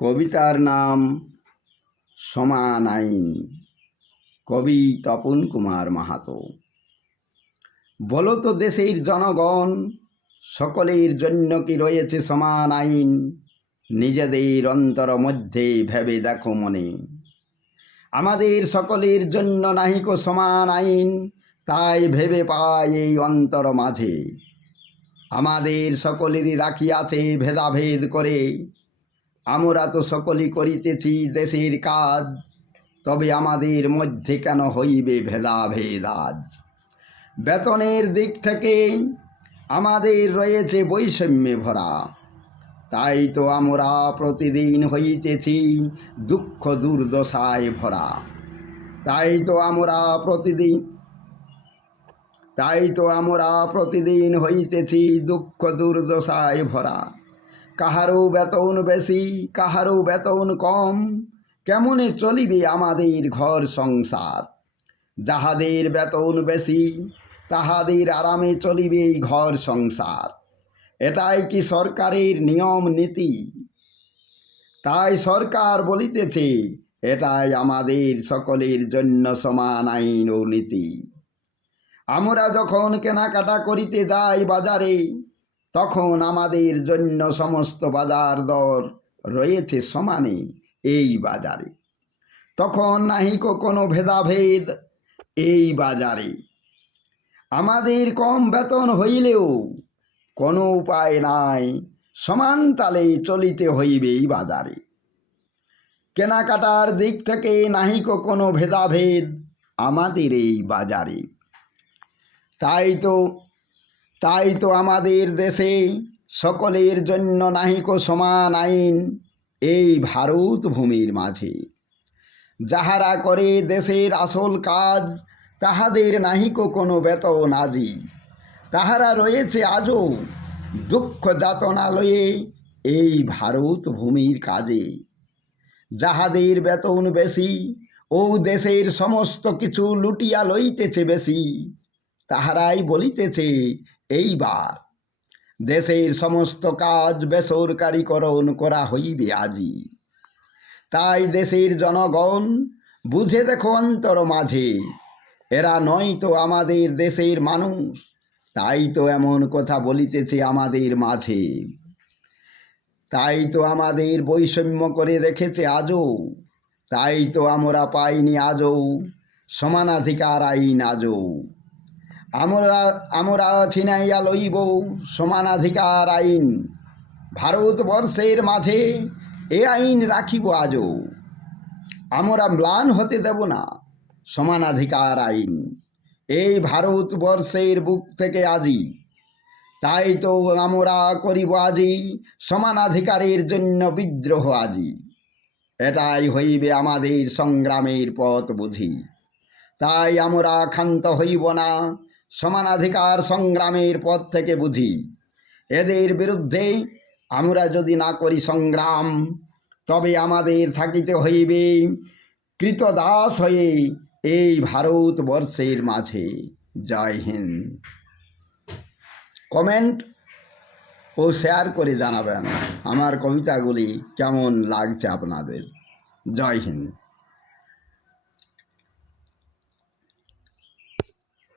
কবিতার নাম সমান আইন। কবি তপন কুমার মাহাতো। বলো তো দেশের জনগণ, সকলের জন্য কি রয়েছে সমান আইন? নিজেদের অন্তর মধ্যে ভেবে দেখো মনে, আমাদের সকলের জন্য নাহিকো সমান আইন। তাই ভেবে পাই এই অন্তর মাঝে, আমাদের সকলেরই রাখিয়াছে ভেদাভেদ করে। আমরা তো সকলেই করিতেছি দেশের কাজ, তবে আমাদের মধ্যে কেন হইবে ভেদাভেদ আজ? বেতনের দিক থেকে আমাদের রয়েছে বৈষম্যে ভরা, তাই তো আমরা প্রতিদিন হইতেছি দুঃখ দুর্দশায় ভরা। তাই তো আমরা প্রতিদিন হইতেছি দুঃখ দুর্দশায় ভরা। কাহারও বেতন বেশি, কাহারও বেতন কম, কেমনে চলিবে আমাদের ঘর সংসার? যাহাদের বেতন বেশি তাহাদের আরামে চলিবে ঘর সংসার। এটাই কি সরকারের নিয়ম নীতি? তাই সরকার বলিতেছে এটাই আমাদের সকলের জন্য সমান আইন ও নীতি। আমরা যখন কেনাকাটা করিতে যাই বাজারে, তখন আমাদের জন্য সমস্ত বাজার দর রয়েছে সমানে এই বাজারে। তখন নাহিকো কোনো ভেদাভেদ এই বাজারে। আমাদের কম বেতন হইলেও কোনো উপায় নাই, সমান তালে চলিতে হইবে এই বাজারে। কেনাকাটার দিক থেকে নাহিকো কোনো ভেদাভেদ আমাদের এই বাজারে। তাই তো আমাদের দেশে সকলের জন্য নাহিকো সমান আইন এই ভারত ভূমির মাঝে। যাহারা করে দেশের আসল কাজ, তাহাদের নাহিকো কোনো বেতন আজি। তাহারা রয়েছে আজও দুঃখ যাতনা লয়ে এই ভারত ভূমির কাজে। যাহাদের বেতন বেশি ও দেশের সমস্ত কিছু লুটিয়া লইতেছে বেশি, তাহারাই বলিতেছে এইবার দেশের সমস্ত কাজ বেসরকারীকরণ করা হইবে আজি। তাই দেশের জনগণ বুঝে দেখো অন্তর মাঝে, এরা নয় তো আমাদের দেশের মানুষ, তাই তো এমন কথা বলিতেছে আমাদের মাঝে। তাই তো আমাদের বৈষম্য করে রেখেছে আজও, তাই তো আমরা পাইনি আজও সমানাধিকার আইন আজও। আমরা ছিনাইয়া লইব সমানাধিকার আইন, ভারতবর্ষের মাঝে এ আইন রাখিব আজও। আমরা ম্লান হতে দেব না সমানাধিকার আইন এই ভারতবর্ষের বুক থেকে আজি। তাই তো আমরা করিব আজি সমানাধিকারের জন্য বিদ্রোহ আজি। এটাই হইবে আমাদের সংগ্রামের পথ বুঝি। তাই আমরা ক্ষান্ত হইব না সমানাধিকার সংগ্রামের পথ থেকে বুঝি। এদের বিরুদ্ধে আমরা যদি না করি সংগ্রাম, তবে আমাদের থাকিতে হইবে কৃতদাস হয়ে এই ভারতবর্ষের মাঝে। জয় হিন্দ। কমেন্ট ও শেয়ার করে জানাবেন আমার কবিতাগুলি কেমন লাগছে আপনাদের। জয় হিন্দ।